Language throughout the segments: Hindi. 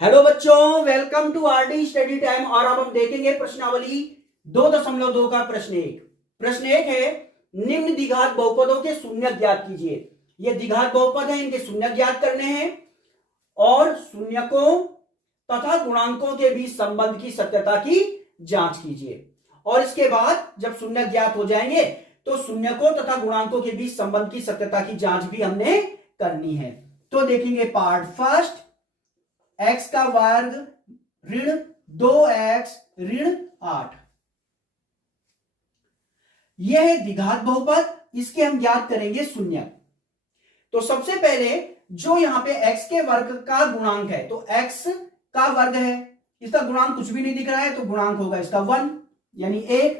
हेलो बच्चों, welcome to RD study time. और अब हम देखेंगे प्रश्नावली 2.2 का प्रश्न एक है, निम्न द्विघात बहुपदों के शून्यक ज्ञात कीजिए। ये द्विघात बहुपद है, इनके शून्यक ज्ञात करने हैं और शून्यकों तथा गुणांकों के बीच संबंध की सत्यता की जांच कीजिए। और इसके बाद जब शून्यक ज्ञात हो जाएंगे तो शून्यकों तथा गुणांकों के बीच संबंध की सत्यता की जांच भी हमने करनी है। तो देखेंगे पार्ट फर्स्ट, x का वर्ग ऋण 2x ऋण 8। यह है द्विघात बहुपद, इसके हम ज्ञात करेंगे शून्यक। तो सबसे पहले जो यहां पे x के वर्ग का गुणांक है, तो x का वर्ग है, इसका गुणांक कुछ भी नहीं दिख रहा है, तो गुणांक होगा इसका 1 यानी 1।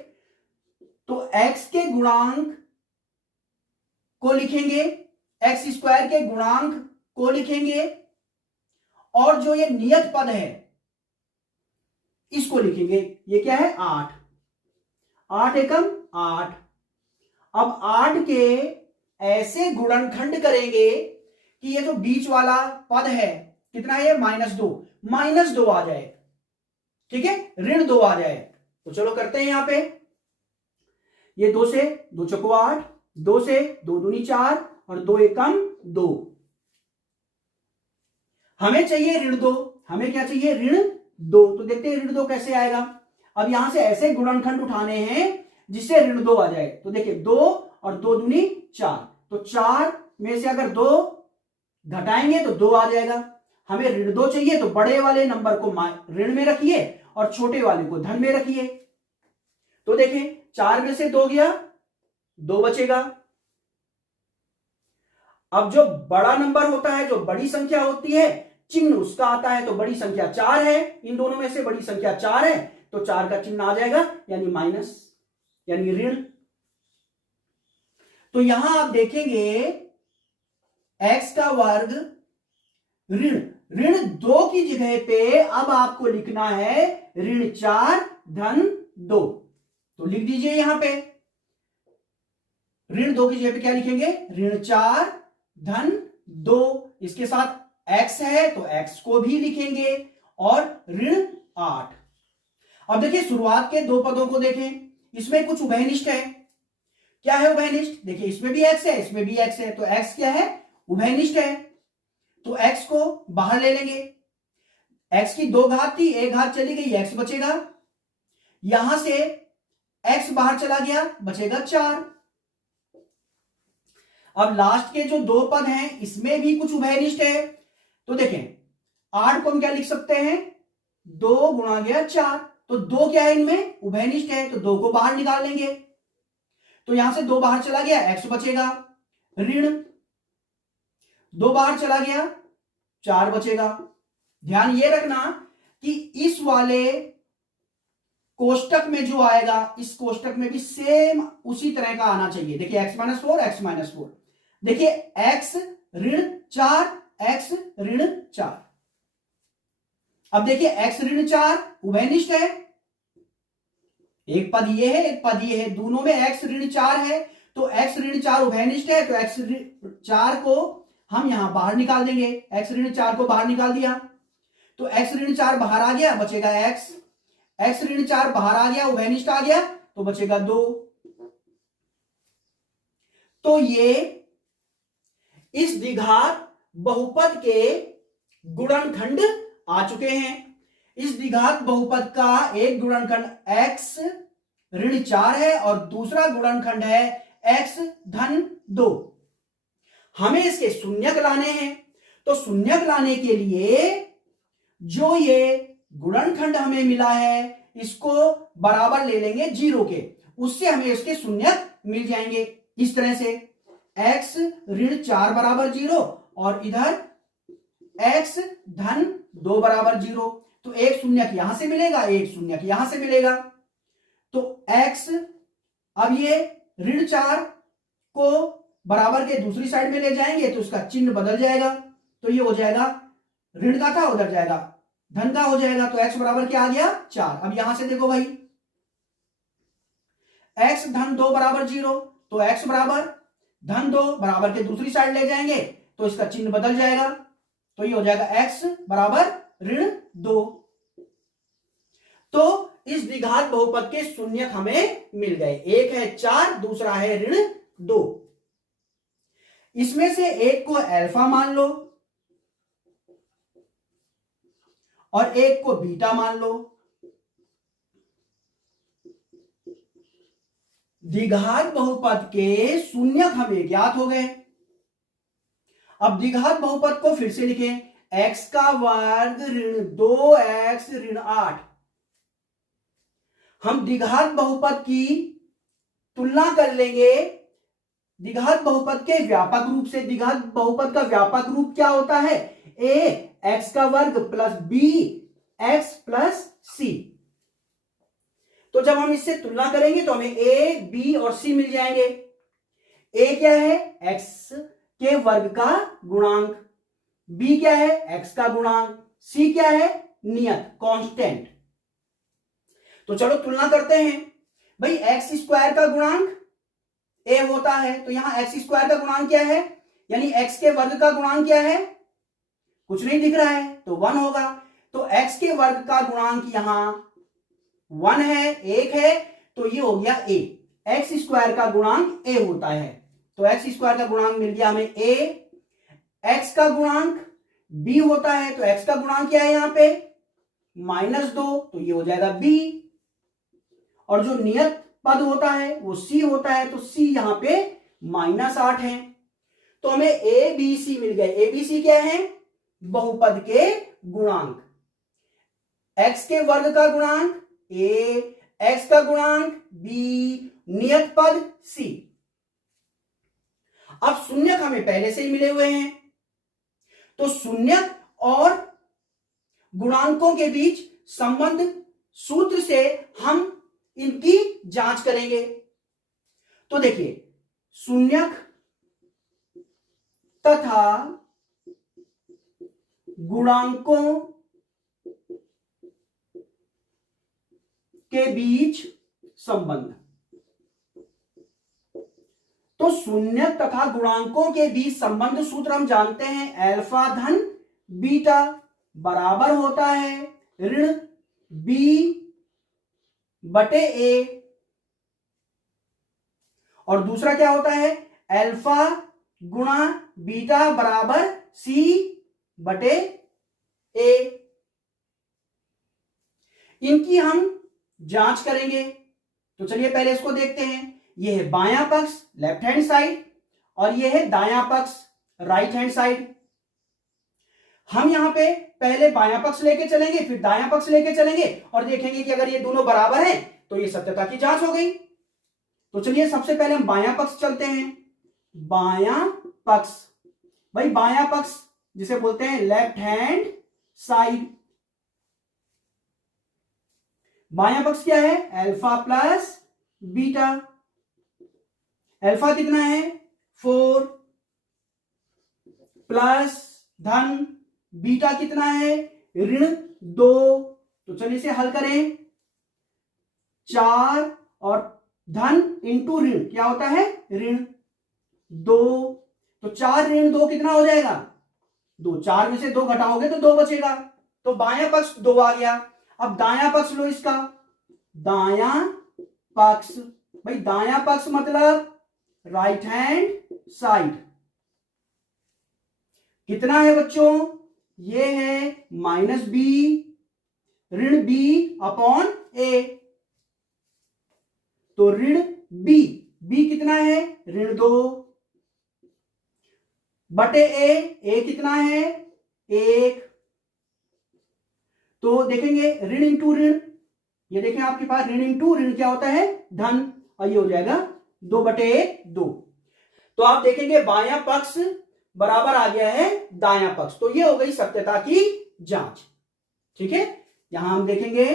तो x के गुणांक को लिखेंगे, x स्क्वायर के गुणांक को लिखेंगे और जो ये नियत पद है इसको लिखेंगे। ये क्या है? 8। 8 एकम 8। अब 8 के ऐसे गुणनखंड करेंगे कि ये जो बीच वाला पद है कितना है? -2 आ जाए। ठीक है, ऋण 2 आ जाए। तो चलो करते हैं यहां पे। ये 2 से 2 चौको 8, 2 से 2 दूनी 4 और 2 एकम 2। हमें चाहिए ऋण 2। हमें क्या चाहिए? ऋण 2। तो देखते हैं ऋण 2 कैसे आएगा। अब यहां से ऐसे गुणनखंड उठाने हैं जिससे ऋण 2 आ जाए। तो देखिए 2 और 2 दूनी 4, तो 4 में से अगर 2 घटाएंगे तो 2 आ जाएगा। हमें ऋण 2 चाहिए, तो बड़े वाले नंबर को ऋण में रखिए और छोटे वाले को धन में रखिए। तो देखिए 4 में से 2 गया, 2 बचेगा। अब जो बड़ा नंबर होता है, जो बड़ी संख्या होती है, चिन्ह उसका आता है। तो बड़ी संख्या 4 है, इन दोनों में से बड़ी संख्या 4 है, तो 4 का चिन्ह आ जाएगा यानी माइनस यानी ऋण। तो यहां आप देखेंगे x का वर्ग ऋण 2 की जगह पे अब आपको लिखना है ऋण 4 धन 2। तो लिख दीजिए यहां पे ऋण 2 की जगह पे क्या लिखेंगे? ऋण 4 धन 2। इसके साथ x है तो x को भी लिखेंगे और ऋण 8। अब देखिए शुरुआत के 2 पदों को देखें, इसमें कुछ उभयनिष्ठ है। क्या है उभयनिष्ठ? देखिए इसमें भी x है, इसमें भी x है, तो x क्या है? उभयनिष्ठ है। तो x को बाहर ले लेंगे। x की 2 घात थी, 1 घात चली गई, x बचेगा। यहां से x बाहर चला गया, बचेगा 4। अब लास्ट के जो 2 पद हैं इसमें भी कुछ उभयनिष्ठ है। तो देखें 8 को हम क्या लिख सकते हैं? 2 गुणा गया 4। तो 2 क्या है? इनमें उभयनिष्ठ है, तो 2 को बाहर निकाल लेंगे। तो यहां से 2 बाहर चला गया, x बचेगा। ऋण 2 बाहर चला गया, 4 बचेगा। ध्यान ये रखना कि इस वाले कोष्टक में जो आएगा, इस कोष्टक में भी सेम उसी तरह का आना चाहिए। देखिए x-4 देखिए x ऋण 4 x ऋण 4। अब देखिए x ऋण 4 उभयनिष्ठ है, एक पद ये है, एक पद ये है, दोनों में x ऋण 4 है, तो x ऋण 4 उभयनिष्ठ है, तो x ऋण 4 को हम यहां बाहर निकाल देंगे। x ऋण 4 को बाहर निकाल दिया तो x ऋण 4 बाहर आ गया, बचेगा x ऋण 4 बाहर आ गया, उभयनिष्ठ आ गया, तो बचेगा 2। तो ये इस द्विघात बहुपद के गुणनखंड आ चुके हैं। इस द्विघात बहुपद का एक गुणनखंड x ऋण 4 है और दूसरा गुणनखंड है x धन 2। हमें इसके शून्यक लाने हैं। तो शून्यक लाने के लिए जो ये गुणनखंड हमें मिला है इसको बराबर ले लेंगे 0 के, उससे हमें इसके शून्यक मिल जाएंगे। इस तरह से x ऋण 4 बराबर 0 और इधर x धन 2 बराबर 0। तो एक शून्यक यहां से मिलेगा, एक शून्यक यहां से मिलेगा। तो x अब ये ऋण 4 को बराबर के दूसरी साइड में ले जाएंगे तो उसका चिन्ह बदल जाएगा। तो ये हो जाएगा ऋण का था, उधर जाएगा धन का हो जाएगा। तो x बराबर क्या आ गया? 4। अब यहां से देखो भाई x धन 2 बराबर 0, तो x बराबर धन 2 बराबर के दूसरी साइड ले जाएंगे तो इसका चिन्ह बदल जाएगा। तो ये हो जाएगा x बराबर -2। तो इस द्विघात बहुपद के शून्यक हमें मिल गए, एक है 4, दूसरा है -2। इसमें से एक को अल्फा मान लो और एक को बीटा मान लो। द्विघात बहुपद के शून्यक हमें ज्ञात हो गए। अब द्विघात बहुपद को फिर से लिखें, x का वर्ग -2x -8। हम द्विघात बहुपद की तुलना कर लेंगे द्विघात बहुपद के व्यापक रूप से। द्विघात बहुपद का व्यापक रूप क्या होता है? a x का वर्ग plus b x plus c। तो जब हम इससे तुलना करेंगे तो हमें a, b और c मिल जाएंगे। a क्या है? x के वर्ग का गुणांक, b क्या है? x का गुणांक, c क्या है? नियत कांस्टेंट। तो चलो तुलना करते हैं। भाई एक्स स्क्वायर का गुणांक a होता है, तो यहां एक्स स्क्वायर का गुणांक क्या है? यानी x के वर्ग का गुणांक क्या है? कुछ नहीं दिख रहा है, तो 1 होगा। तो x के वर्ग का गुणांक यहां 1 है, 1 है, तो ये हो गया a। एक्स स्क्वायर का गुणांक a होता है, तो एक्स स्क्वायर का गुणांक मिल गया हमें a। x का गुणांक b होता है, तो x का गुणांक क्या है यहां पे? -2, तो ये हो जाएगा b। और जो नियत पद होता है वो c होता है, तो c यहां पे -8 है। तो हमें a b c मिल गए। a b c क्या है? बहुपद के गुणांक। x के वर्ग का गुणांक a, x का गुणांक b, नियत पद c। अब शून्यक हमें पहले से ही मिले हुए हैं, तो शून्यक और गुणांकों के बीच संबंध सूत्र से हम इनकी जांच करेंगे। तो देखिए, शून्यक तथा गुणांकों के बीच संबंध। तो शून्यक तथा गुणांकों के बीच संबंध सूत्र हम जानते हैं, अल्फा धन बीटा बराबर होता है ऋण b बटे a, और दूसरा क्या होता है? अल्फा गुणा बीटा बराबर c बटे a। इनकी हम जांच करेंगे। तो चलिए पहले इसको देखते हैं। यह है बायां पक्ष लेफ्ट हैंड साइड और यह है दायां पक्ष राइट हैंड साइड। हम यहां पे पहले बायां पक्ष लेके चलेंगे, फिर दायां पक्ष लेके चलेंगे और देखेंगे कि अगर ये दोनों बराबर हैं तो ये सत्यता की जांच हो गई। तो चलिए सबसे पहले हम बायां पक्ष चलते हैं। बायां पक्ष, भाई बायां पक्ष जिसे बोलते हैं लेफ्ट हैंड साइड। बायां पक्ष क्या है? Alpha plus beta. अल्फा कितना है? 4 प्लस धन बीटा कितना है? ऋण 2। तो चलिए इसे हल करें। 4 और धन इंटू ऋण क्या होता है? ऋण 2। तो 4 ऋण 2 कितना हो जाएगा? 2। 4 में से 2 घटाओगे तो 2 बचेगा, तो बायां पक्ष 2 आ गया। अब दायां पक्ष लो इसका। दायां पक्ष, भाई दायां पक्ष मतलब राइट हैंड साइड कितना है बच्चों? ये है -b ऋण b अपॉन a। तो ऋण b कितना है? ऋण 2 बटे a कितना है? 1। तो देखेंगे ऋण इंटू ऋण, ये देखें आपके पास ऋण इंटू ऋण क्या होता है? धन, और ये हो जाएगा 2 बटे 2। तो आप देखेंगे बायां पक्ष बराबर आ गया है दायां पक्ष। तो ये हो गई सत्यता की जांच। ठीक है, यहां हम देखेंगे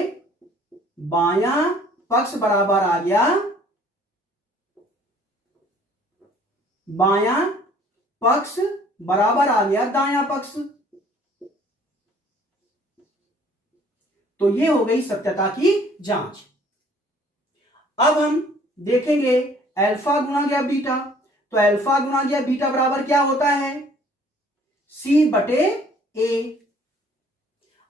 बायां पक्ष बराबर आ गया, बायां पक्ष बराबर आ गया दायां पक्ष। तो ये हो गई सत्यता की जांच। अब हम देखेंगे अल्फा गुणा गया बीटा। तो अल्फा गुणा गया बीटा बराबर क्या होता है? c बटे a।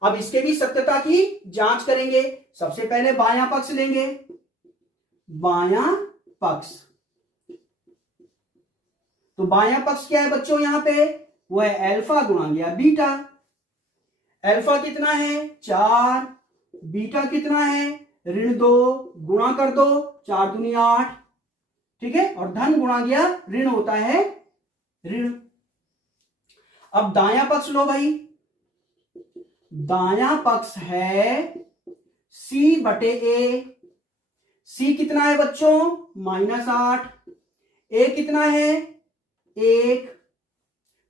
अब इसके भी सत्यता की जांच करेंगे। सबसे पहले बायां पक्ष लेंगे, बायां पक्ष। तो बायां पक्ष क्या है बच्चों, यहां पे वो है अल्फा गुणा गया बीटा। अल्फा कितना है 4, बीटा कितना है -2, गुणा कर दो 4 दूनी 8, ठीक है। और धन गुणा गया ऋण होता है ऋण। अब दायां पक्ष लो भाई, दायां पक्ष है C/A। C कितना है बच्चों -8, A कितना है 1,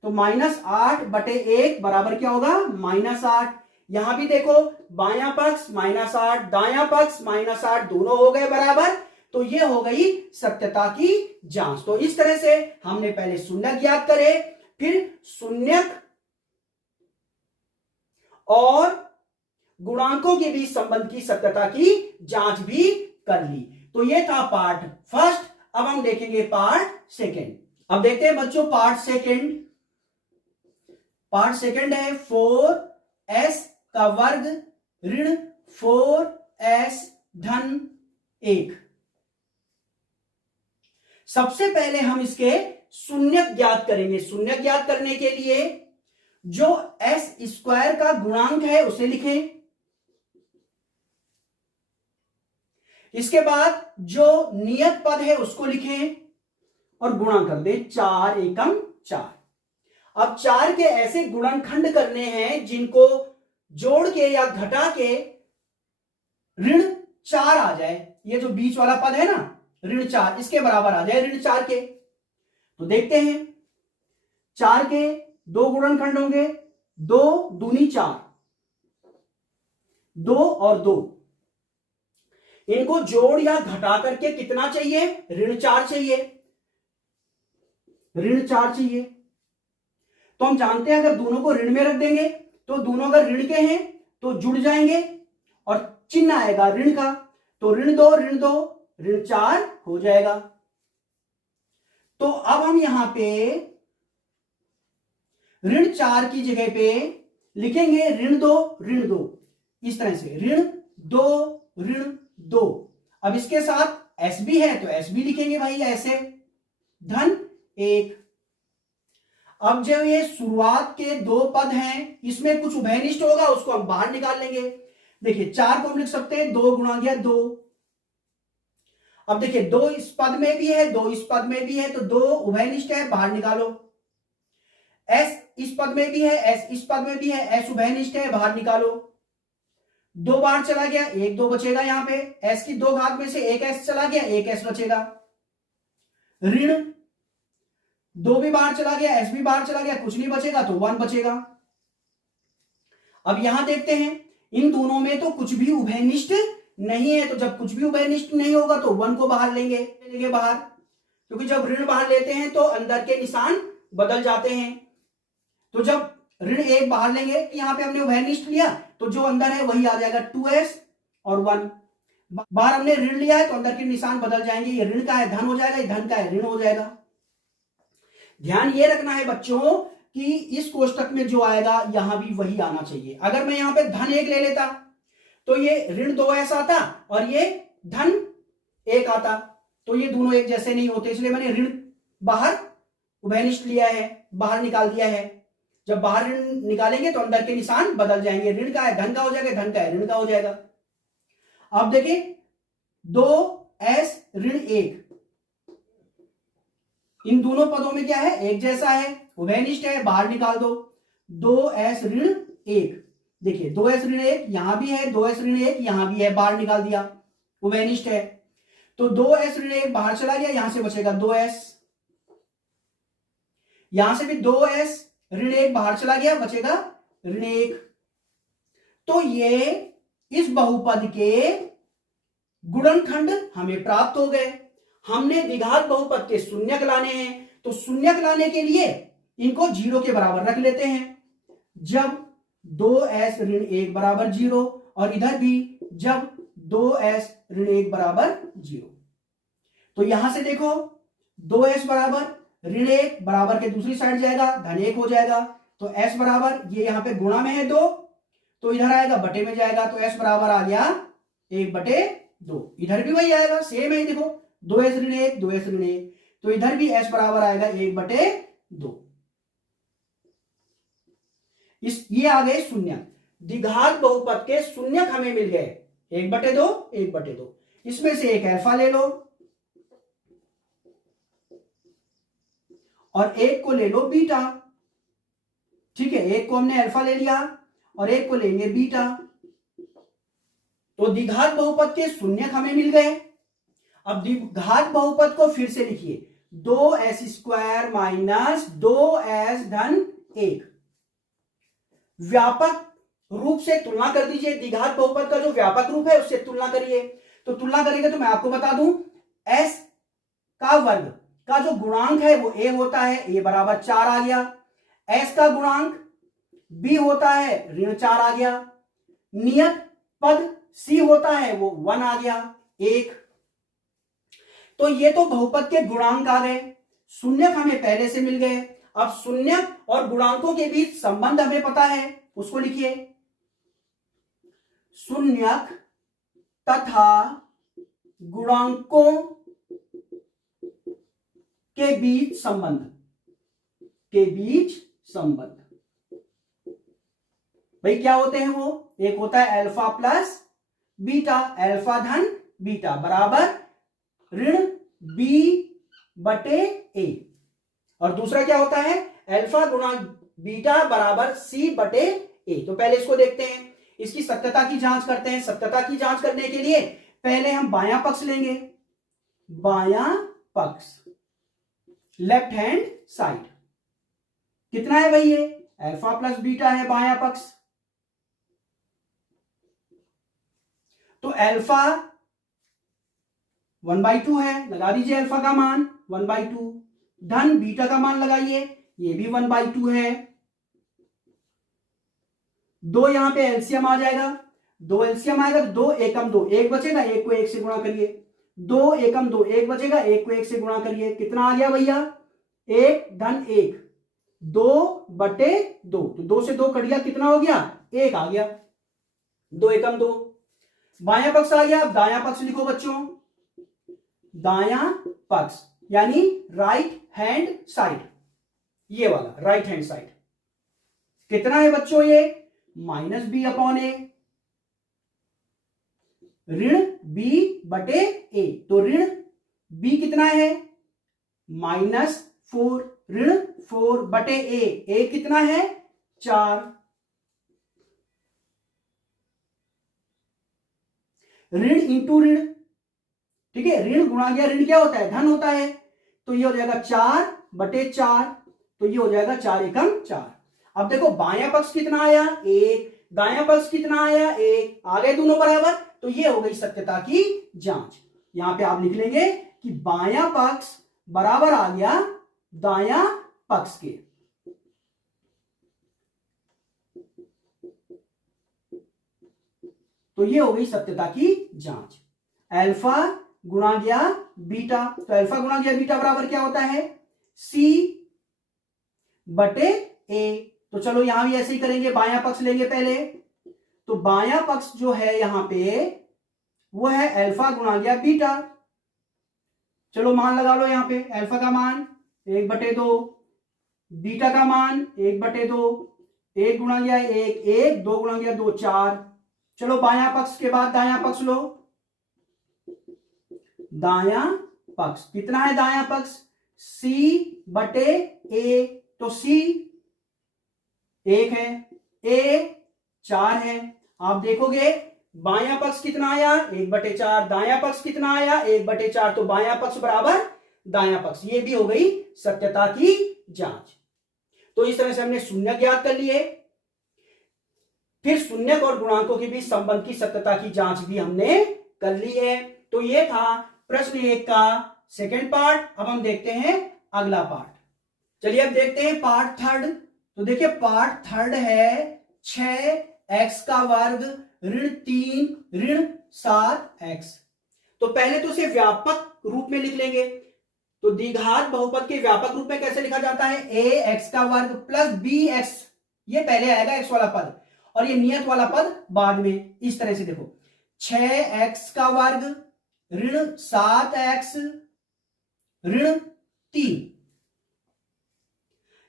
तो -8/1 बराबर क्या होगा -8। यहां भी देखो बायां पक्ष -8, दायां पक्ष -8, दोनों हो गए बराबर, तो ये हो गई सत्यता की जांच। तो इस तरह से हमने पहले शून्यक ज्ञात करे, फिर शून्यक और गुणांकों के बीच संबंध की सत्यता की जांच भी कर ली। तो ये था पार्ट फर्स्ट। अब हम देखेंगे पार्ट सेकंड। अब देखते हैं बच्चों पार्ट सेकंड। पार्ट सेकंड है 4s का वर्ग ऋण 4s धन 1। सबसे पहले हम इसके शून्यक ज्ञात करेंगे। शून्यक ज्ञात करने के लिए जो s² का गुणांक है उसे लिखें, इसके बाद जो नियत पद है उसको लिखें और गुणा कर दें 4 एकम 4। अब 4 के ऐसे गुणनखंड करने हैं जिनको जोड़ के या घटा के ऋण 4 आ जाए। ये जो बीच वाला पद है ना ऋण 4, इसके बराबर आ जाए ऋण 4 के। तो देखते हैं 4 के 2 गुणनखंड होंगे, 2 दूनी 4, 2 और 2, इनको जोड़ या घटा करके कितना चाहिए ऋण 4 चाहिए, ऋण 4 चाहिए। तो हम जानते हैं अगर दोनों को ऋण में रख देंगे तो दोनों अगर ऋण के हैं तो जुड़ जाएंगे और चिन्ह आएगा ऋण का, तो ऋण 2 ऋण 4 हो जाएगा। तो अब हम यहां पे ऋण 4 की जगह पे लिखेंगे ऋण 2 इस तरह से ऋण 2। अब इसके साथ s भी है तो s भी लिखेंगे भाई ऐसे, धन 1। अब जब ये शुरुआत के 2 पद हैं इसमें कुछ उभयनिष्ठ होगा उसको हम बाहर निकाल लेंगे। देखिए 4 को हम लिख सकते हैं 2 गुणा गया 2। अब देखिए 2 इस पद में भी है 2 इस पद में भी है, तो 2 उभयनिष्ठ है, बाहर निकालो। s इस पद में भी है, s इस पद में भी है, s उभयनिष्ठ है, बाहर निकालो। 2 बाहर चला गया, 1 2 बचेगा। यहां पे s की 2 घात में से एक s चला गया, एक s बचेगा। ऋण 2 भी बाहर चला गया, s भी बाहर चला गया, कुछ नहीं बचेगा तो 1 बचेगा। अब यहां देखते हैं इन दोनों में तो कुछ भी उभयनिष्ठ नहीं है, तो जब कुछ भी उभयनिष्ठ नहीं होगा तो 1 को बाहर लेंगे बाहर, क्योंकि जब ऋण बाहर लेते हैं तो अंदर के निशान बदल जाते हैं। तो जब ऋण 1 बाहर लेंगे, यहां पे हमने उभयनिष्ठ लिया तो जो अंदर है वही आ जाएगा 2s और 1। बाहर हमने ऋण लिया है तो अंदर के निशान बदल जाएंगे, ये ऋण का है धन हो जाएगा, ये धन का है ऋण हो जाएगा। ध्यान ये रखना है बच्चों कि इस कोष्टक में जो आएगा यहां भी वही आना चाहिए। अगर मैं यहां पे धन 1 ले लेता तो ये ऋण 2s आता और ये धन 1 आता, तो ये दोनों एक जैसे नहीं होते, इसलिए मैंने ऋण बाहर उभयनिष्ठ लिया है, बाहर निकाल दिया है। जब बाहर ऋण निकालेंगे तो अंदर के निशान बदल जाएंगे, ऋण का है धन का हो जाएगा, धन का है ऋण का हो जाएगा। अब देखिए 2s ऋण 1, इन दोनों पदों में क्या है एक जैसा है, उभयनिष्ठ है, बाहर निकाल दो। 2s ऋण 1, देखिए 2s ऋण 1 यहां भी है, 2s ऋण 1 यहां भी है, बाहर निकाल दिया, उभयनिष्ठ है। तो 2s ऋण 1 बाहर चला गया, यहां से बचेगा 2s, यहां से भी 2s ऋण 1 बाहर चला गया, बचेगा ऋण 1। तो ये इस बहुपद के गुणनखंड हमें प्राप्त हो गए। हमने द्विघात बहुपद के शून्यक लाने हैं, तो शून्यक लाने के लिए इनको 0 के बराबर रख लेते हैं। जब 2s ऋण 1 बराबर 0 और इधर भी जब 2s ऋण 1 बराबर 0, तो यहां से देखो 2s बराबर ऋण 1 बराबर के दूसरी साइड जाएगा, धन 1 हो जाएगा। तो s बराबर ये यहां पे गुणा में है 2, तो इधर आएगा बटे में जाएगा, तो s बराबर आ गया 1/2। इधर भी वही आएगा, सेम है, देखो 2s ऋण 1, 2s ऋण 1, तो इधर भी s बराबर आएगा 1/2। ये आ गए शून्य। द्विघात बहुपद के शून्यक हमें मिल गए 1/2, 1/2। इसमें से एक अल्फा ले लो और एक को ले लो बीटा। ठीक है, एक को हमने अल्फा ले लिया और एक को लेंगे बीटा। तो द्विघात बहुपद के शून्यक हमें मिल गए। अब द्विघात बहुपद को फिर से लिखिए, 2s² माइनस 2s धन 1। व्यापक रूप से तुलना कर दीजिए, द्विघात बहुपद का जो व्यापक रूप है उससे तुलना करिए। तो तुलना करेंगे तो मैं आपको बता दूं, s का वर्ग का जो गुणांक है वो a होता है, a बराबर 4 आ गया। s का गुणांक b होता है, ऋण 4 आ गया। नियत पद c होता है, वो 1 आ गया, 1। तो ये तो बहुपद के गुणांक आ गए। शून्यक हमें पहले से मिल गए। अब शून्यक और गुणांकों के बीच संबंध हमें पता है, उसको लिखिए। शून्यक तथा गुणांकों के बीच संबंध, के बीच संबंध भाई क्या होते हैं वो? एक होता है अल्फा प्लस बीटा, अल्फा धन बीटा बराबर ऋण b/a। और दूसरा क्या होता है? अल्फा गुणा बीटा बराबर c/a। तो पहले इसको देखते हैं, इसकी सत्यता की जांच करते हैं। सत्यता की जांच करने के लिए पहले हम बायां पक्ष लेंगे, बायां पक्ष, लेफ्ट हैंड साइड। कितना है भाई? ये अल्फा प्लस बीटा है बायां पक्ष। तो अल्फा 1/2 है, लगा दीजिए अल्फा का मान 1/2, धन बीटा का मान लगाइए, ये भी 1/2 है। 2 यहां पे एलसीएम आ जाएगा, 2 एलसीएम आएगा तो 2 एकम 2, 1 बचेगा, 1 को 1 से गुणा करिए। 2 एकम 2, 1 बचेगा, 1 को 1 से गुणा करिए। कितना आ गया भैया? 1 धन 1, 2/2। तो 2 से 2 कट गया, कितना हो गया? 1 आ गया। 2 एकम 2, बायां पक्ष आ गया। अब दायां पक्ष लिखो बच्चों, दायां पक्ष यानी राइट हैंड साइड, ये वाला राइट हैंड साइड। कितना है बच्चों ये? -b/a, ऋण b/a। तो ऋण b कितना है? -4, ऋण 4/a। a कितना है? 4। ऋण इंटू ऋण, ठीक है, ऋण गुणा गया ऋण क्या होता है? धन होता है। तो ये हो जाएगा 4/4, तो ये हो जाएगा 4 एकम 4। अब देखो बायां पक्ष कितना आया? 1, दायां पक्ष कितना आया? 1, आ गए दोनों बराबर। तो ये हो गई सत्यता की जांच। यहां पे आप लिख लेंगे कि बायां पक्ष बराबर आ गया दायां पक्ष के। तो ये हो गई सत्यता की जांच। अल्फा गुणा गया बीटा, तो अल्फा गुणा गया बीटा बराबर क्या होता है? c/a। तो चलो यहां भी ऐसे ही करेंगे, बायां पक्ष लेंगे पहले। तो बायां पक्ष जो है यहां पे वो है अल्फा गुणा गया बीटा। चलो मान लगा लो यहां पे, अल्फा का मान 1/2, बीटा का मान 1/2, 1 गुणा गया 1, 1, 2 गुणा गया 2, 4। चलो बायां पक्ष के बाद दायां पक्ष लो। दायां पक्ष कितना है? दायां पक्ष c/a। तो c 1 है, a 4 है। आप देखोगे बायां पक्ष कितना आया? 1/4। दायां पक्ष कितना आया? 1/4। तो बायां पक्ष बराबर दायां पक्ष। ये भी हो गई सत्यता की जांच। तो इस तरह से हमने शून्यक ज्ञात कर लिए। फिर शून्यक और गुणांकों के बीच संबंध की सत्यता की जांच भी हमने कर ली है। तो ये था प्रश्न 1 का सेकंड पार्ट। अब हम देखते हैं अगला पार्ट। चलिए अब देखते हैं पार्ट थर्ड। तो देखिए पार्ट थर्ड है 6x का वर्ग ऋण 3 ऋण 7x। तो पहले तो इसे व्यापक रूप में लिख लेंगे। तो द्विघात बहुपद के व्यापक रूप में कैसे लिखा जाता है? ax का वर्ग प्लस bx, ये पहले आएगा x वाला पद, और ये नियत वाला पद बाद में। इस तरह से देखो 6x का वर्ग ऋण 7x ऋण 3।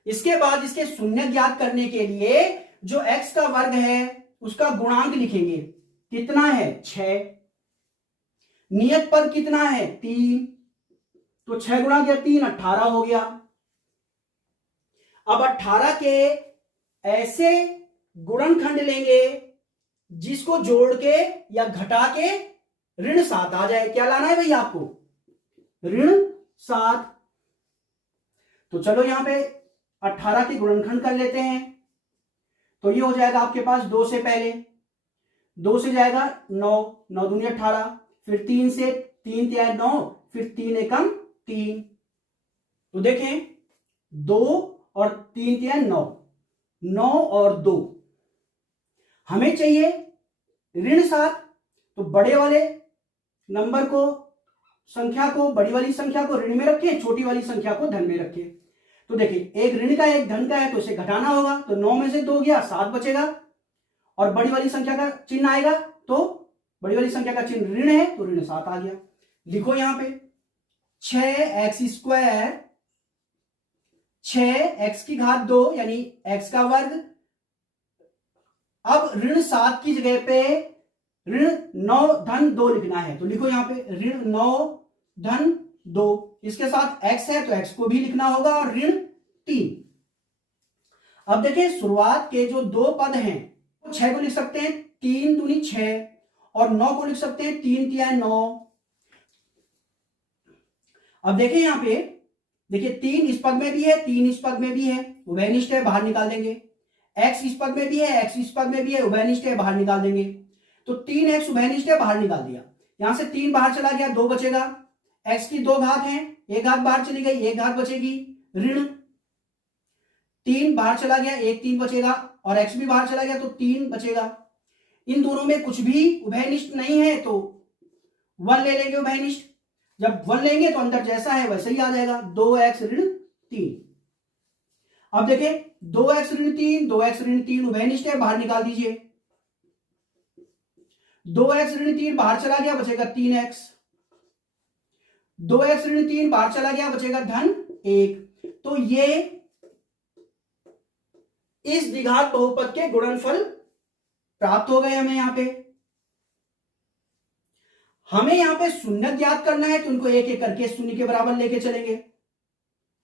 इसके बाद इसके शून्य ज्ञात करने के लिए जो x का वर्ग है उसका गुणांक लिखेंगे। कितना है 6, नियत पद कितना है 3, तो 6 गुणा किया 3 18 हो गया। अब 18 के ऐसे गुणनखंड लेंगे जिसको जोड़ के या घटा के ऋण 7 आ जाए। क्या लाना है भैया आपको ऋण 7। तो चलो यहां पे 18 के गुणनखंड कर लेते हैं। तो ये हो जाएगा आपके पास 2 से पहले, 2 से जाएगा 9, 9 दूनी 18, फिर 3 से 3 तिया 9, फिर 3 एकम 3। तो देखें 2 और 3 तिया 9, 9 और 2 हमें चाहिए ऋण 7। तो बड़े वाले नंबर को संख्या को बड़ी वाली संख्या को ऋण में रखें, छोटी वाली संख्या को धन में रखें। तो देखिए एक ऋण का एक धन का है तो इसे घटाना होगा, तो 9 में से 2 गया 7 बचेगा और बड़ी वाली संख्या का चिन्ह आएगा, तो बड़ी वाली संख्या का चिन्ह ऋण है तो ऋण 7 आ गया। लिखो यहां पे 6x स्क्वायर 6x की घात 2 यानी x का वर्ग। अब ऋण 7 की जगह पे ऋण 9 धन 2 लिखना है, तो लिखो यहां पे ऋण 9 धन 2। इसके साथ x है तो x को भी लिखना होगा और ऋण 3। अब देखिए शुरुआत के जो 2 पद हैं 6 को लिख सकते हैं 3 दूनी 6 और 9 को लिख सकते हैं 3 तिया 9। अब देखिए यहां पे देखिए 3 इस पद में भी है 3 इस पद में भी है, उभयनिष्ठ है, बाहर निकाल देंगे। x इस पद में भी है x इस पद में भी है, उभयनिष्ठ है, बाहर निकाल देंगे। तो 3x उभयनिष्ठ है, बाहर निकाल दिया। यहां से 3 बाहर चला गया 2 बचेगा। x की 2 घात है, एक घात बाहर चली गई, एक घात बचेगी ऋण 3 बाहर चला गया, एक 3 बचेगा और x भी बाहर चला गया तो 3 बचेगा। इन दोनों में कुछ भी उभयनिष्ठ नहीं है तो 1 ले लेंगे उभयनिष्ठ। जब 1 लेंगे तो अंदर जैसा है वैसे ही आ जाएगा 2x ऋण 3। अब देखिए 2x ऋण 3 2x ऋण 3 उभयनिष्ठ है, बाहर निकाल दीजिए। 2x ऋण 3 बाहर चला गया बचेगा 3x, 2x ऋण 3 बाहर चला गया बचेगा धन 1। तो ये इस द्विघात बहुपद के गुणनफल प्राप्त हो गए हमें। हमें यहां पे शून्य ज्ञात करना है तो उनको एक एक करके शून्य के बराबर लेके चलेंगे।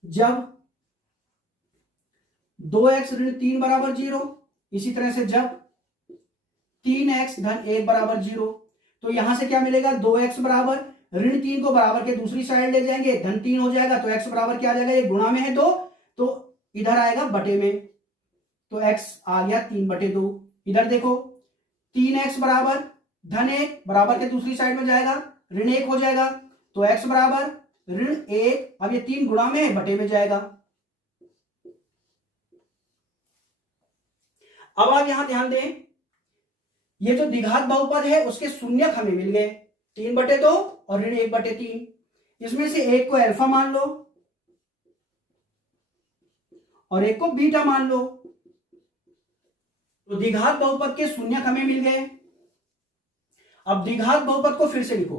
जब 2x ऋण 3 बराबर 0, इसी तरह से जब 3x धन 1 बराबर 0, तो यहां से क्या मिलेगा 2x बराबर ऋण 3 को बराबर के दूसरी साइड ले जाएंगे, धन 3 हो जाएगा तो x बराबर क्या आ जाएगा, ये गुणा में है 2 तो इधर आएगा बटे में, तो x आ गया 3/2। इधर देखो 3x बराबर धन 1 बराबर के दूसरी साइड में जाएगा ऋण 1 हो जाएगा, तो x बराबर ऋण 1, अब ये 3 गुणा में है बटे में जाएगा। अब आप यहां ध्यान दें, ये जो द्विघात बहुपद है उसके शून्यक हमें मिल गए 3/2 और ऋण 1/3। इसमें से एक को अल्फा मान लो और एक को बीटा मान लो। तो द्विघात बहुपद के शून्यक हमें मिल गए। अब द्विघात बहुपद को फिर से लिखो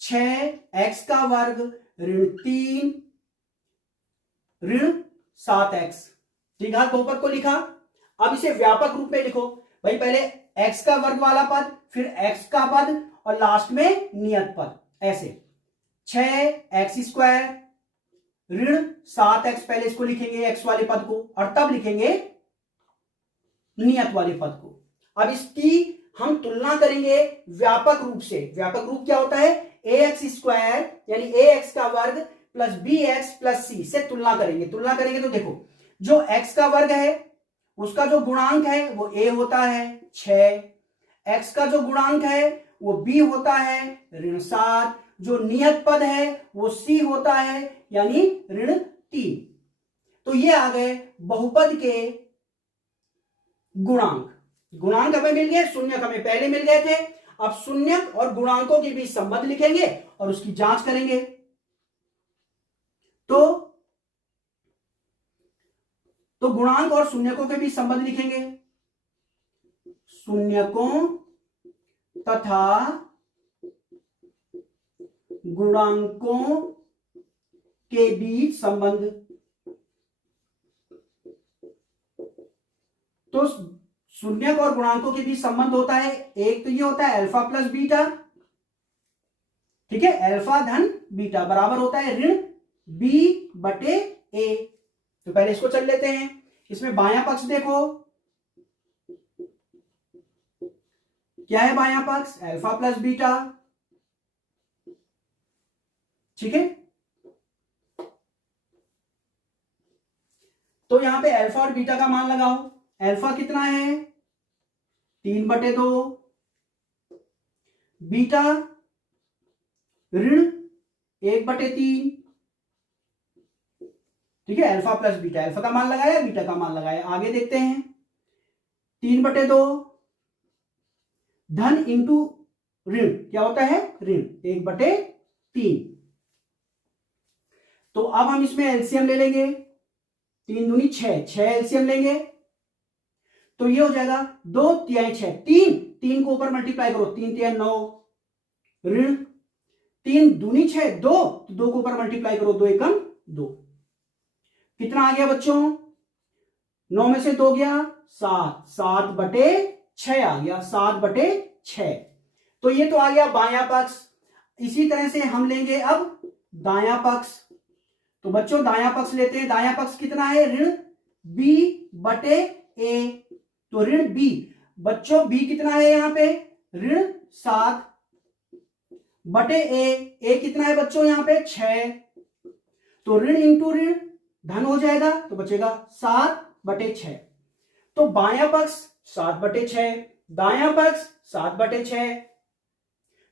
6x का वर्ग ऋण 3 ऋण 7x। द्विघात बहुपद को लिखा। अब इसे व्यापक रूप में लिखो भाई, पहले x का वर्ग वाला पद, फिर x का पद और लास्ट में नियत पद। ऐसे 6x स्क्वायर ऋण 7x, पहले इसको लिखेंगे x वाले पद को और तब लिखेंगे नियत वाले पद को। अब इसकी हम तुलना करेंगे व्यापक रूप से। व्यापक रूप क्या होता है, ax स्क्वायर यानी ax का वर्ग प्लस bx प्लस c से तुलना करेंगे। तुलना करेंगे तो देखो जो x का वर्ग है उसका जो गुणांक है वो a होता है 6, x का जो गुणांक है वो b होता है ऋण 7, जो नियत पद है वो c होता है यानी ऋण 3। तो ये आ गए बहुपद के गुणांक। गुणांक हमें मिल गए, शून्यक हमें पहले मिल गए थे। अब शून्यक और गुणांकों के बीच संबंध लिखेंगे और उसकी जांच करेंगे। तो गुणांक और शून्यकों के बीच संबंध लिखेंगे। शून्यकों तथा गुणांकों के बीच संबंध। तो शून्यक और गुणांकों के बीच संबंध होता है, एक तो ये होता है अल्फा प्लस बीटा, ठीक है, अल्फा धन बीटा बराबर होता है ऋण बी बटे ए। तो पहले इसको चल लेते हैं। इसमें बायां पक्ष देखो, क्या है बायां पक्ष? अल्फा प्लस बीटा, ठीक है। तो यहां पे अल्फा और बीटा का मान लगाओ। अल्फा कितना है? 3/2, बीटा ऋण 1/3, ठीक है। अल्फा प्लस बीटा, अल्फा का मान लगाया, बीटा का मान लगाया। आगे देखते हैं, 3/2 धन इंटू ऋण क्या होता है? ऋण 1/3। तो अब हम इसमें एलसीएम ले लेंगे, 3 दूनी 6 एलसीएम लेंगे तो ये हो जाएगा 2 तिहाई 6, 3 को ऊपर मल्टीप्लाई करो, 3 तिहाई 9 ऋण 3 दूनी 6 2, तो 2 को ऊपर मल्टीप्लाई करो, 2 एकम 2। कितना आ गया बच्चों? 9 में से 2 गया 7, 7/6 आ गया, 7/6। तो ये तो आ गया बायां पक्ष। इसी तरह से हम लेंगे अब दायां पक्ष। तो बच्चों दायां पक्ष लेते हैं। दायां पक्ष कितना है? ऋण b बटे a। तो ऋण b, बच्चों b कितना है यहां पे? ऋण 7 बटे a कितना है बच्चों यहां पे? 6। तो ऋण इंटू ऋण धन हो जाएगा, तो बचेगा 7/6। तो बायां पक्ष 7/6, दायां पक्ष 7/6।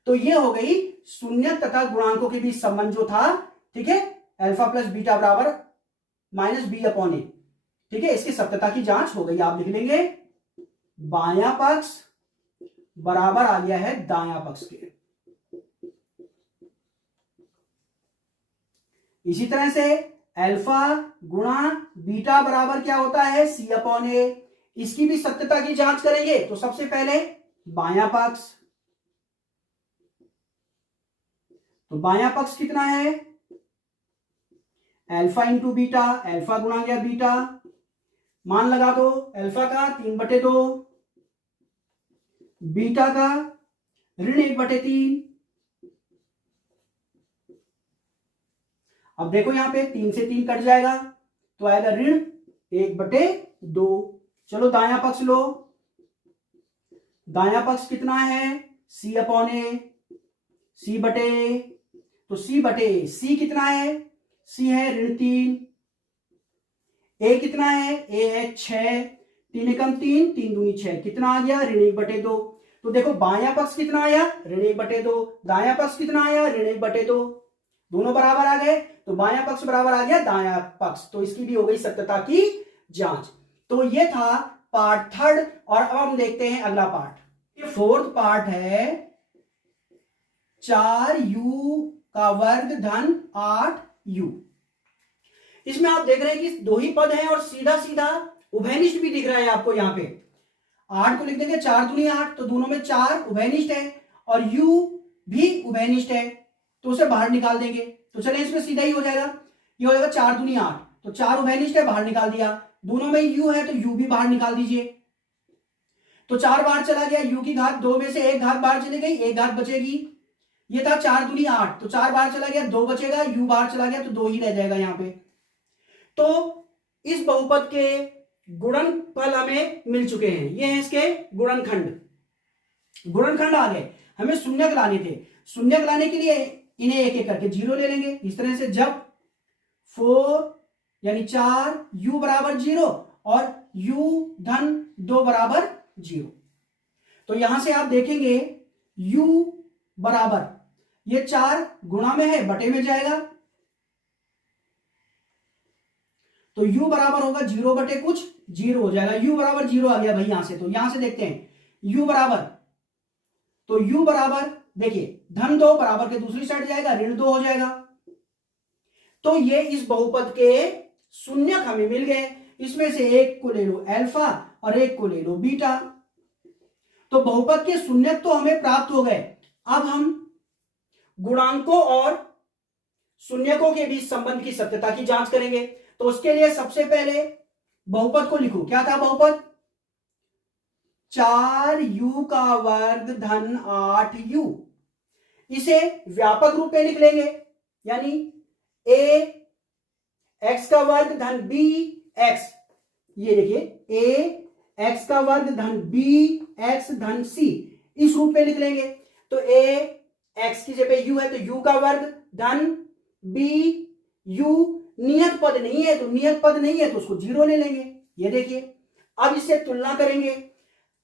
तो ये हो गई शून्यक तथा गुणांकों के बीच संबंध जो था, ठीक है, अल्फा प्लस बीटा बराबर -b/a, ठीक है। इसकी सत्यता की जांच हो गई। आप लिख लेंगे बायां पक्ष बराबर आ गया है दायां पक्ष के। इसी तरह से अल्फा गुणा बीटा बराबर क्या होता है? c/a। इसकी भी सत्यता की जांच करेंगे। तो सबसे पहले बायां पक्ष, तो बायां पक्ष कितना है? अल्फा इंटू बीटा, अल्फा गुणा गया बीटा, मान लगा दो। अल्फा का 3/2, बीटा का ऋण 1/3। अब देखो यहां पे 3 से 3 कट जाएगा, तो आएगा ऋण 1/2। चलो दायां पक्ष लो। दायां पक्ष कितना है? c/a, c/a। तो c/a, c कितना है? c है ऋण 3, a कितना है? a है 6, 3 एकम 3, 3 दूनी 6, कितना आ गया? ऋण 1/2। तो देखो बायां पक्ष कितना आया? ऋण 1/2। दायां पक्ष कितना आया? ऋण 1/2। दोनों बराबर आ गए, तो बायां पक्ष बराबर आ गया दायां पक्ष। तो इसकी भी हो गई सत्यता की जांच। तो ये था पार्ट 3। और अब हम देखते हैं अगला पार्ट। ये 4th पार्ट है 4u का वर्ग धन 8u। इसमें आप देख रहे हैं कि 2 ही पद हैं और सीधा सीधा उभयनिष्ठ भी दिख रहा है आपको। यहां पे 8 को लिख देंगे 4 दूनी 8, तो दोनों में 4 उभयनिष्ठ है और u भी उभयनिष्ठ है, तो उसे बाहर निकाल देंगे। तो चलिए इसमें सीधा ही हो जाएगा, ये हो जाएगा 4 दूनी 8, तो 4 उभयनिष्ठ है, बाहर निकाल दिया। दोनों में u है तो u भी बाहर निकाल दीजिए। तो 4 बाहर चला गया, u की घात 2 में से 1 घात बाहर चली गई, 1 घात बचेगी। ये था 4 दूनी 8, तो 4 बाहर चला गया, 2 बचेगा, u बाहर चला गया तो 2 ही रह जाएगा यहां पे। तो इस बहुपद के गुणनफल हमें मिल चुके हैं, ये हैं इसके गुणनखंड। गुणनखंड आ गए, हमें शून्यक लाने थे। शून्यक लाने के लिए इन्हें एक एक करके 0 ले लेंगे। इस तरह से जब 4 यानी 4 u बराबर 0 और u धन 2 बराबर 0, तो यहां से आप देखेंगे u बराबर, ये 4 गुणा में है, बटे में जाएगा, तो u बराबर होगा 0 बटे कुछ 0 हो जाएगा। u बराबर 0 आ गया भाई यहां से। तो यहां से देखते हैं u बराबर, तो u बराबर देखिए धन 2 बराबर के दूसरी साइड जाएगा, ऋण 2 हो जाएगा। तो ये इस बहुपद के शून्यक हमें मिल गए। इसमें से एक को ले लो अल्फा और एक को ले लो बीटा। तो बहुपद के शून्यक तो हमें प्राप्त हो गए। अब हम गुणांकों और शून्यकों के बीच संबंध की सत्यता की जांच करेंगे। तो उसके लिए सबसे पहले बहुपद को लिखो। क्या था बहुपद? 4u का वर्ग धन 8u। इसे व्यापक रूप में लिख लेंगे, यानी a x का वर्ग धन b x, ये देखिए a x का वर्ग धन b x धन c, इस रूप में लिख लेंगे। तो a x की जगह u है तो u का वर्ग धन b u, नियत पद नहीं है तो नियत पद नहीं है तो उसको 0 ले लेंगे। ये देखिए, अब इससे तुलना करेंगे।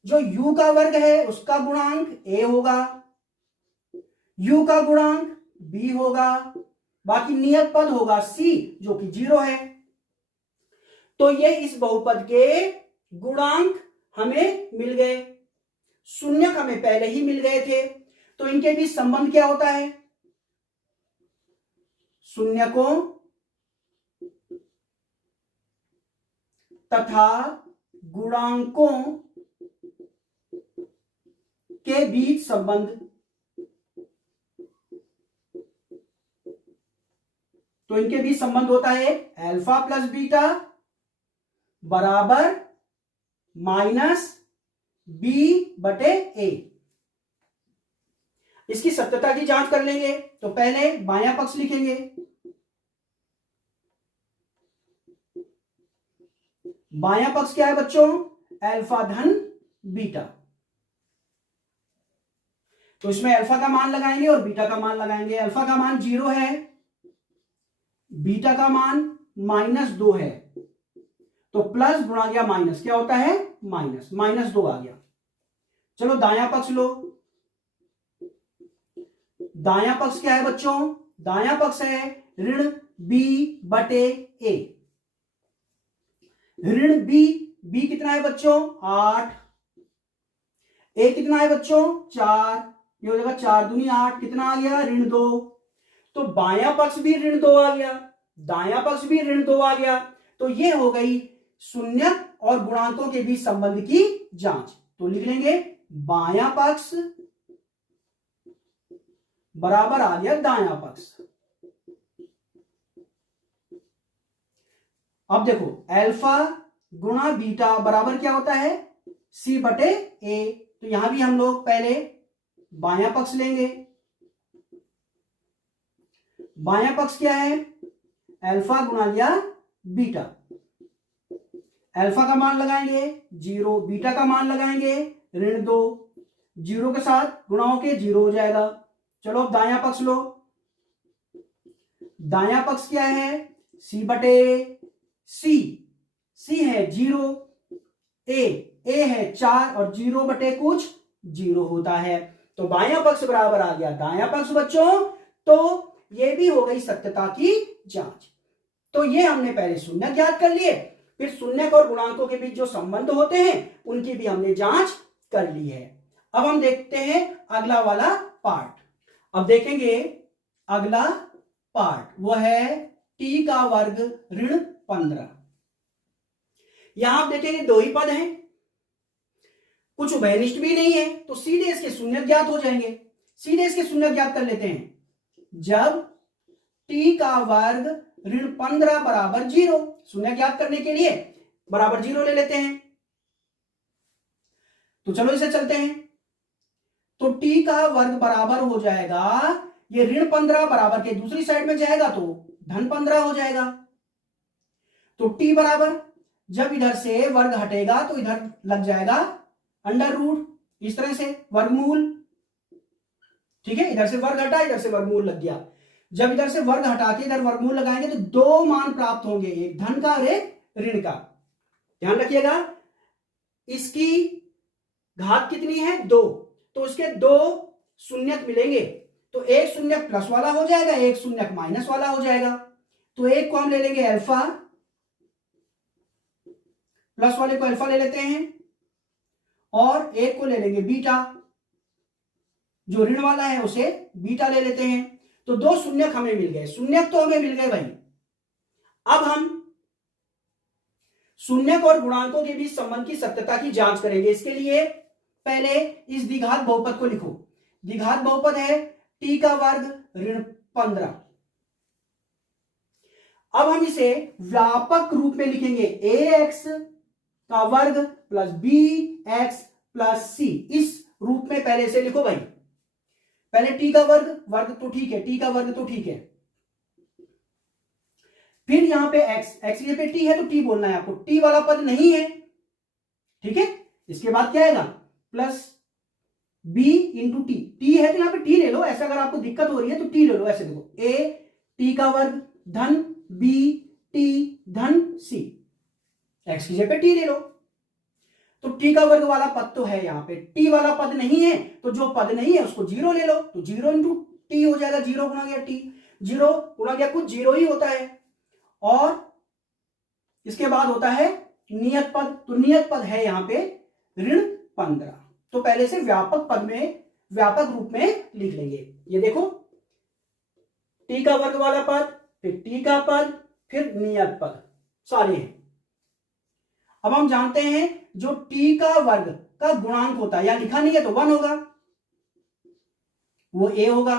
जो u का वर्ग है उसका गुणांक a होगा, u का गुणांक b होगा, बाकी नियत पद होगा c जो कि 0 है। तो ये इस बहुपद के गुणांक हमें मिल गए, शून्यक हमें पहले ही मिल गए थे। तो इनके बीच संबंध क्या होता है? शून्यकों तथा गुणांकों के बीच संबंध। तो इनके बीच संबंध होता है अल्फा प्लस बीटा बराबर माइनस बी बटे ए। इसकी सत्यता की जांच कर लेंगे। तो पहले बायां पक्ष लिखेंगे। बायां पक्ष क्या है बच्चों? अल्फा धन बीटा। तो इसमें अल्फा का मान लगाएंगे और बीटा का मान लगाएंगे। अल्फा का मान 0 है, बीटा का मान -2 है, तो प्लस गुणा गया माइनस, क्या होता है? माइनस, -2 आ गया। चलो दायां पक्ष लो। दायां पक्ष क्या है बच्चों? दायां पक्ष है ऋण b बटे a। ऋण b कितना है बच्चों? 8। a कितना है बच्चों? 4। ये हो जाएगा 4 दूनी 8, कितना आ गया? ऋण 2। तो बायां पक्ष भी ऋण 2 आ गया, दायां पक्ष भी ऋण 2 आ गया। तो ये हो गई शून्यक और गुणांकों के बीच संबंध की जांच। तो लिख लेंगे बायां पक्ष बराबर आ गया दायां पक्ष। अब देखो अल्फा गुणा बीटा बराबर क्या होता है? c बटे a। तो यहां भी हम लोग पहले बायां पक्ष लेंगे। बायां पक्ष क्या है? अल्फा गुणा लिया बीटा। अल्फा का मान लगाएंगे 0, बीटा का मान लगाएंगे ऋण 2। 0 के साथ गुणा होके 0 हो जाएगा। चलो अब दायां पक्ष लो। दायां पक्ष क्या है? c बटे c है 0, a है 4 और 0 बटे कुछ 0 होता है। तो बायां पक्ष बराबर आ गया दायां पक्ष बच्चों। तो ये भी हो गई सत्यता की जांच। तो ये हमने पहले शून्यक ज्ञात कर लिए, फिर शून्यक और गुणांकों के बीच जो संबंध होते हैं उनकी भी हमने जांच कर ली है। अब हम देखते हैं अगला वाला पार्ट। अब देखेंगे अगला पार्ट, वो है t का वर्ग ऋण 15। यहां आप देखेंगे दो ही पद हैं, कुछ उभयनिष्ठ भी नहीं है, तो सीधे इसके शून्यक ज्ञात हो जाएंगे। सीधे इसके शून्यक ज्ञात कर लेते हैं। जब t का वर्ग ऋण 15 बराबर 0, शून्यक ज्ञात करने के लिए बराबर 0 ले लेते हैं। तो चलो इसे चलते हैं। तो t का वर्ग बराबर हो जाएगा, ये ऋण 15 बराबर के दूसरी साइड में जाएगा तो धन 15 हो जाएगा। तो t बराबर, जब इधर से वर्ग हटेगा तो इधर लग जाएगा अंडर रूट, इस तरह से वर्गमूल। ठीक है, इधर से वर्ग हटा, इधर से वर्गमूल लग गया। जब इधर से वर्ग हटा के इधर वर्गमूल लगाएंगे तो दो मान प्राप्त होंगे, एक धन का और एक ऋण का। ध्यान रखिएगा, इसकी घात कितनी है? 2, तो इसके दो शून्यक मिलेंगे। तो एक शून्यक प्लस वाला हो जाएगा, एक शून्यक माइनस वाला हो जाएगा। तो एक को हम ले लेंगे अल्फा, प्लस वाले को अल्फा ले लेते हैं, और एक को ले लेंगे बीटा, जो ऋण वाला है उसे बीटा ले लेते हैं। तो दो शून्यक हमें मिल गए। शून्यक तो हमें मिल गए भाई। अब हम शून्यक और गुणांकों के बीच संबंध की सत्यता की जांच करेंगे। इसके लिए पहले इस द्विघात बहुपद को लिखो। द्विघात बहुपद है t का वर्ग ऋण 15। अब हम इसे व्यापक रूप में लिखेंगे ax का वर्ग प्लस bx प्लस c। इस रूप में पहले से लिखो भाई। पहले t का वर्ग तो ठीक है, t का वर्ग तो ठीक है। फिर यहां पे x ये पे t है तो t बोलना है आपको, t वाला पद नहीं है, ठीक है। इसके बाद क्या आएगा plus b into T, t है तो यहां पे t ले लो, ऐसा अगर आपको दिक्कत हो रही है तो t ले लो। ऐसे देखो a t का वर्ग धन b t धन c, x की जगह पे t ले लो। तो t का वर्ग वाला पद तो है, यहां पे t वाला पद नहीं है, तो जो पद नहीं है उसको जीरो ले लो, तो जीरो इंटू टी हो जाएगा, जीरो गुणा गया टी, जीरो गुणा गया कुछ जीरो ही होता है। और इसके बाद होता है नियत पद, तो नियत पद है यहां पे ऋण 15। तो पहले से व्यापक पद में, व्यापक रूप में लिख लेंगे। ये देखो t का वर्ग वाला पद, फिर t का पद, फिर नियत पद सारे हैं। अब हम जानते हैं जो t का वर्ग का गुणांक होता है, या लिखा नहीं है तो 1 होगा, वो a होगा।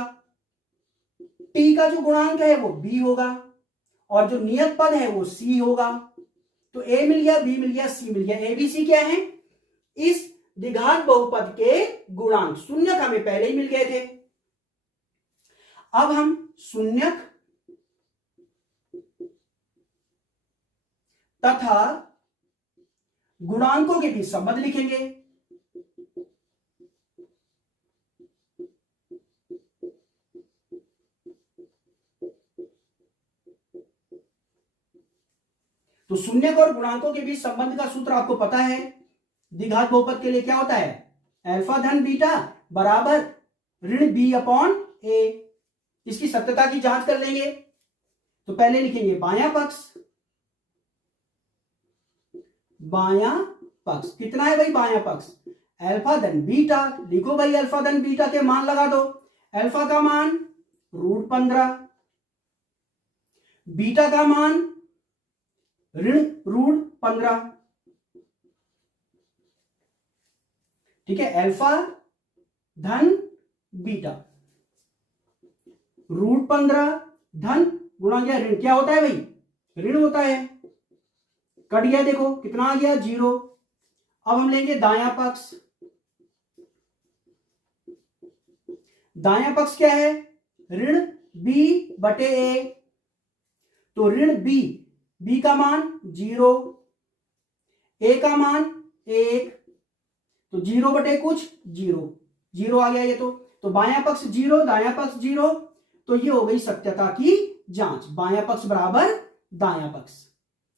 t का जो गुणांक है वो b होगा, और जो नियत पद है वो c होगा। तो a मिल गया, b मिल गया, c मिल गया। a b c क्या है? इस द्विघात बहुपद के गुणांक। शून्यक हमें पहले ही मिल गए थे। अब हम शून्यक तथा गुणांकों के बीच संबंध लिखेंगे। तो शून्यक और गुणांकों के बीच संबंध का सूत्र आपको पता है। द्विघात बहुपद के लिए क्या होता है? अल्फा धन बीटा बराबर ऋण b अपॉन a। इसकी सत्यता की जांच कर लेंगे। तो पहले लिखेंगे बायां पक्ष, बायां पक्ष कितना है भाई? बायां पक्ष अल्फा धन बीटा। लिखो भाई अल्फा धन बीटा के मान लगा दो। अल्फा का मान √15, बीटा का मान ऋण √15। ठीक है, अल्फा धन बीटा √15 धन गुणा गया ऋण। क्या होता है भाई? ऋण होता है। कट गया, देखो कितना आ गया? 0। अब हम लेंगे दायां पक्ष। दायां पक्ष क्या है? ऋण b बटे a। तो ऋण b का मान 0, a का मान 1, तो 0 बटे कुछ 0 आ गया ये। तो बायां पक्ष 0, दायां पक्ष 0। तो ये हो गई सत्यता की जांच। बायां पक्ष बराबर दायां पक्ष।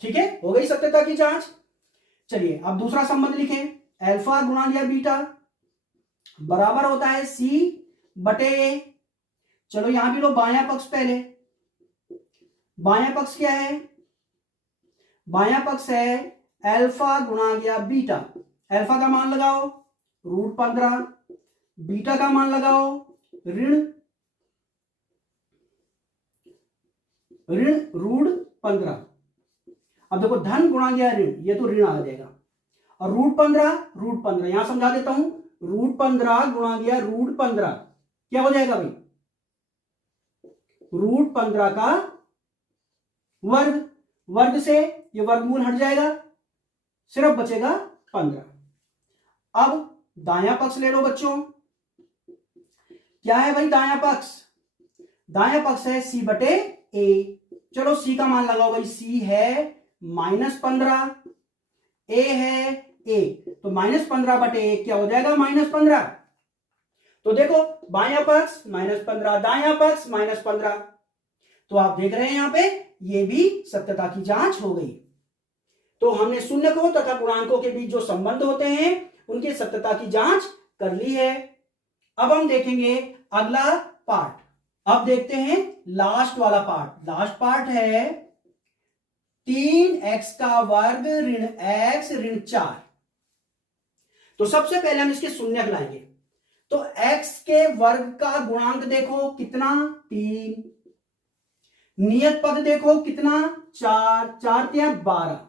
ठीक है, हो गई सत्यता की जांच। चलिए अब दूसरा संबंध लिखें। अल्फा गुणा लिया बीटा बराबर होता है c बटे a। चलो यहां भी लो बायां पक्ष पहले। बायां पक्ष क्या है? बायां पक्ष है अल्फा गुणा गया बीटा। अल्फा का मान लगाओ √15, बीटा का मान लगाओ ऋण √15। अब देखो धन गुणा गया ऋण, ये तो ऋण आ जाएगा। और √15 यहां समझा देता हूं। √15 गुणा गया √15 क्या हो जाएगा भाई? √15 का वर्ग। वर्ग से ये वर्गमूल हट जाएगा, सिर्फ बचेगा 15। अब दायां पक्ष ले लो बच्चों। क्या है भाई दायां पक्ष? दायां पक्ष है c बटे a। चलो c का मान लगाओ भाई। c है -15, a है 1, तो -15 बटे 1 क्या हो जाएगा? -15। तो देखो बायां पक्ष -15, दायां पक्ष -15। तो आप देख रहे हैं यहां पे ये भी सत्यता की जांच हो गई। तो हमने शून्यकों तथा गुणांकों के बीच जो संबंध होते हैं उनकी सत्यता की जांच कर ली है। अब हम देखेंगे अगला पार्ट। अब देखते हैं लास्ट वाला पार्ट। लास्ट पार्ट है 3x का वर्ग ऋण x ऋण 4। तो सबसे पहले हम इसके शून्यक लाएंगे। तो x के वर्ग का गुणांक देखो कितना? 3। नियत पद देखो कितना? 4, 4 3 12।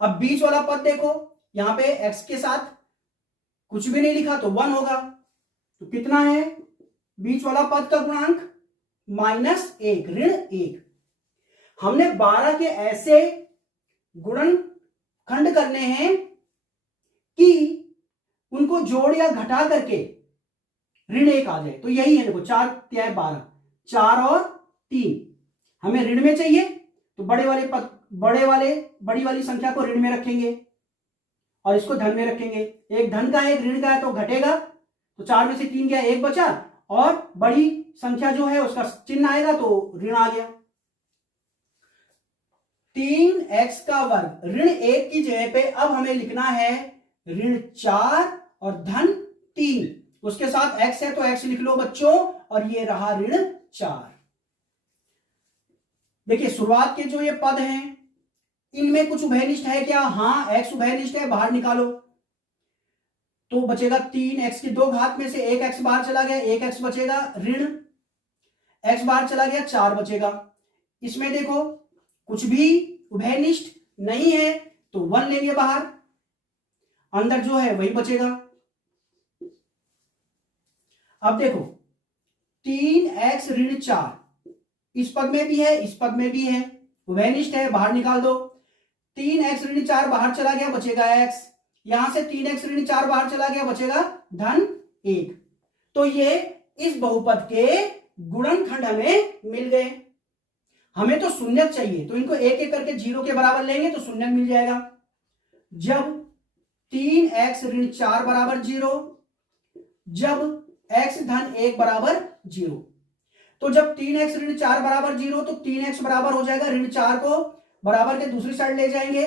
अब बीच वाला पद देखो, यहां पे x के साथ कुछ भी नहीं लिखा तो 1 होगा। तो कितना है बीच वाला पद का गुणांक? -1, ऋण 1। हमने 12 के ऐसे गुणनखंड करने हैं कि उनको जोड़ या घटा करके ऋण 1 आ जाए। तो यही है, देखो 4 तिहाई 12, 4 और 3 हमें ऋण में चाहिए, तो बड़ी वाली संख्या को ऋण में रखेंगे और इसको धन में रखेंगे। एक धन का है एक ऋण का है तो घटेगा, तो 4 में से 3 गया, 1 बचा, और बड़ी संख्या जो है उसका चिन्ह आएगा तो ऋण आ गया। 3x का वर्ग ऋण 1 की जगह पे अब हमें लिखना है ऋण 4 और धन 3। उसके साथ x है तो x लिख लो बच्चों, और ये रहा ऋण 4। देखिए शुरुआत के जो ये पद हैं इनमें कुछ उभयनिष्ठ है क्या? हाँ, x उभयनिष्ठ है, बाहर निकालो तो बचेगा 3x की 2 घात में से 1x बाहर चला गया, 1x बचेगा, ऋण x बाहर चला गया, 4 बचेगा। इसमें देखो कुछ भी उभयनिष्ठ नहीं है तो 1 लेंगे बाहर, अंदर जो है वही बचेगा। अब देखो 3x ऋण 4 इस पद में भी है, इस पद में भी है, उभयनिष्ठ है, बाहर निकाल दो। 3x ऋण 4 बाहर चला गया, बचेगा x। यहां से 3x ऋण 4 बाहर चला गया, बचेगा धन 1। तो ये इस बहुपद के गुणनखंड हमें मिल गए। हमें तो शून्यक चाहिए, तो इनको एक एक करके 0 के बराबर लेंगे तो शून्यक मिल जाएगा। जब 3x ऋण 4 बराबर 0, जब x धन 1 बराबर 0। तो जब 3x ऋण 4 बराबर 0 तो 3x बराबर हो जाएगा ऋण 4 को बराबर के दूसरी साइड ले जाएंगे,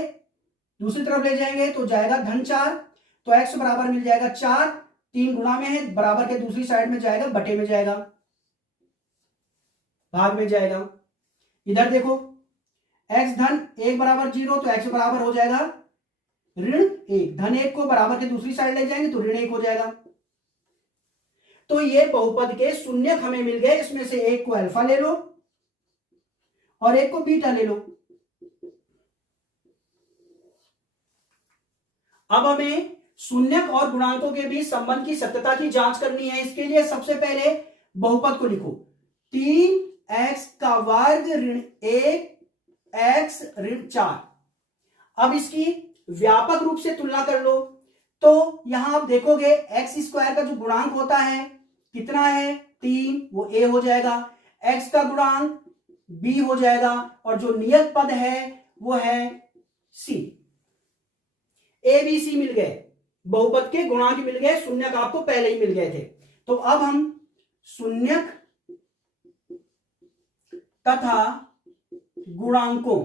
दूसरी तरफ ले जाएंगे तो जाएगा धन 4, तो x बराबर मिल जाएगा 4, 3 गुणा में है, बराबर के दूसरी साइड में जाएगा, बटे में जाएगा, भाग में जाएगा। इधर देखो x धन 1 बराबर 0 तो x बराबर हो जाएगा ऋण 1, धन 1 को बराबर के दूसरी साइड ले जाएंगे तो ऋण 1 हो जाएगा। तो ये बहुपद के शून्यक हमें मिल गए। इसमें से एक को अल्फा ले लो और एक को बीटा ले लो। अब हमें शून्यक और गुणांकों के बीच संबंध की सत्यता की जांच करनी है। इसके लिए सबसे पहले बहुपद को लिखो, 3x का वर्ग ऋण 1x ऋण 4। अब इसकी व्यापक रूप से तुलना कर लो, तो यहां आप देखोगे x स्क्वायर का जो गुणांक होता है कितना है 3, वो a हो जाएगा, x का गुणांक b हो जाएगा, और जो नियत पद है वो है c। a b c मिल गए, बहुपद के गुणांक मिल गए, शून्यक आपको पहले ही मिल गए थे। तो अब हम शून्यक तथा गुणांकों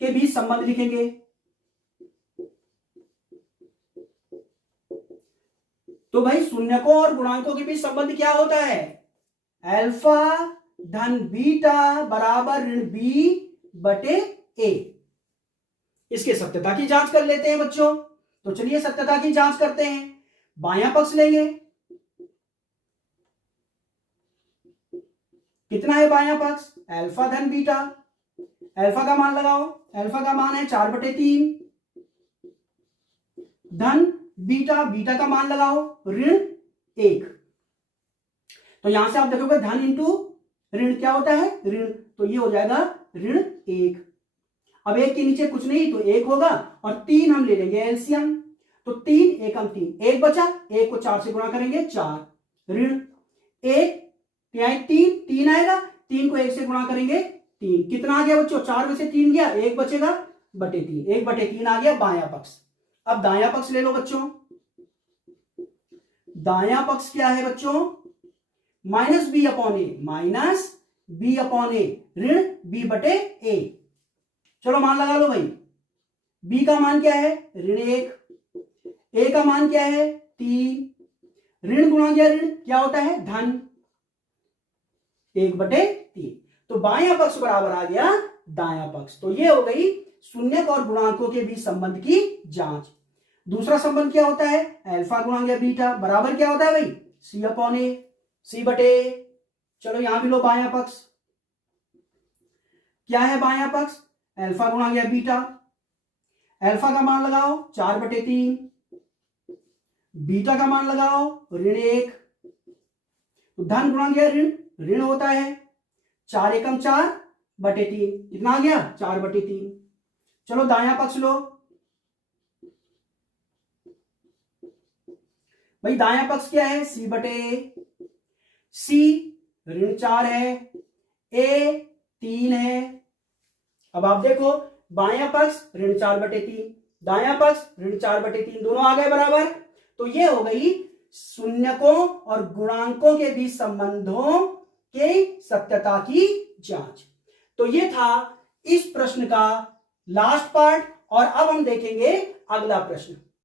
के बीच संबंध लिखेंगे। तो भाई शून्यकों और गुणांकों के बीच संबंध क्या होता है? अल्फा धन बीटा बराबर ऋण बी बटे ए। इसके सत्यता की जांच कर लेते हैं बच्चों। तो चलिए सत्यता की जांच करते हैं। बायां पक्ष लेंगे, कितना है बायां पक्ष? अल्फा धन बीटा। अल्फा का मान लगाओ, अल्फा का मान है 4/3 धन बीटा, बीटा का मान लगाओ ऋण 1। तो यहां से आप देखोगे धन इंटू ऋण क्या होता है? ऋण, तो ये हो जाएगा ऋण 1। अब 1 के नीचे कुछ नहीं तो 1 होगा, और 3 हम ले लेंगे एलसीएम, तो 3 एकम 3, 1 बचा, 1 को 4 से गुणा करेंगे 4, ऋण 1 3, 3 आएगा, 3 को 1 से गुणा करेंगे 3, कितना आ गया बच्चों? 4 में से 3 गया, 1 बचेगा बटे 3, 1/3 आ गया बायां पक्ष। अब दायां पक्ष ले लो बच्चों। दायां पक्ष क्या है बच्चों? माइनस बी अपॉन ए ऋण बी बटे ए। चलो मान लगा लो भाई। बी का मान क्या है? ऋण 1, ए का मान क्या है? 3, ऋण गुणा गया ऋण क्या होता है? धन 1/3। तो बायां पक्ष बराबर आ गया दायां पक्ष। तो ये हो गई शून्यक और गुणांकों के बीच संबंध की जांच। दूसरा संबंध क्या होता है? अल्फा गुणा गया बीटा बराबर क्या होता है भाई? सी अपॉन ए, सी बटे। चलो यहां भी लो बायां पक्ष। क्या है बायां पक्ष? अल्फा गुणा गया बीटा। अल्फा का मान लगाओ 4/3, बीटा का मान लगाओ ऋण 1, तो धन गुणा गया ऋण, ऋण होता है 4 एकम 4/3, कितना आ गया 4/3। चलो दायां पक्ष लो भाई, दायां पक्ष क्या है C/A, C ऋण 4 है, A 3 है। अब आप देखो बायां पक्ष ऋण 4/3, दायां पक्ष ऋण 4/3, दोनों आ गए बराबर। तो ये हो गई शून्यकों और गुणांकों के बीच संबंधों के सत्यता की जांच। तो ये था इस प्रश्न का लास्ट पार्ट, और अब हम देखेंगे अगला प्रश्न।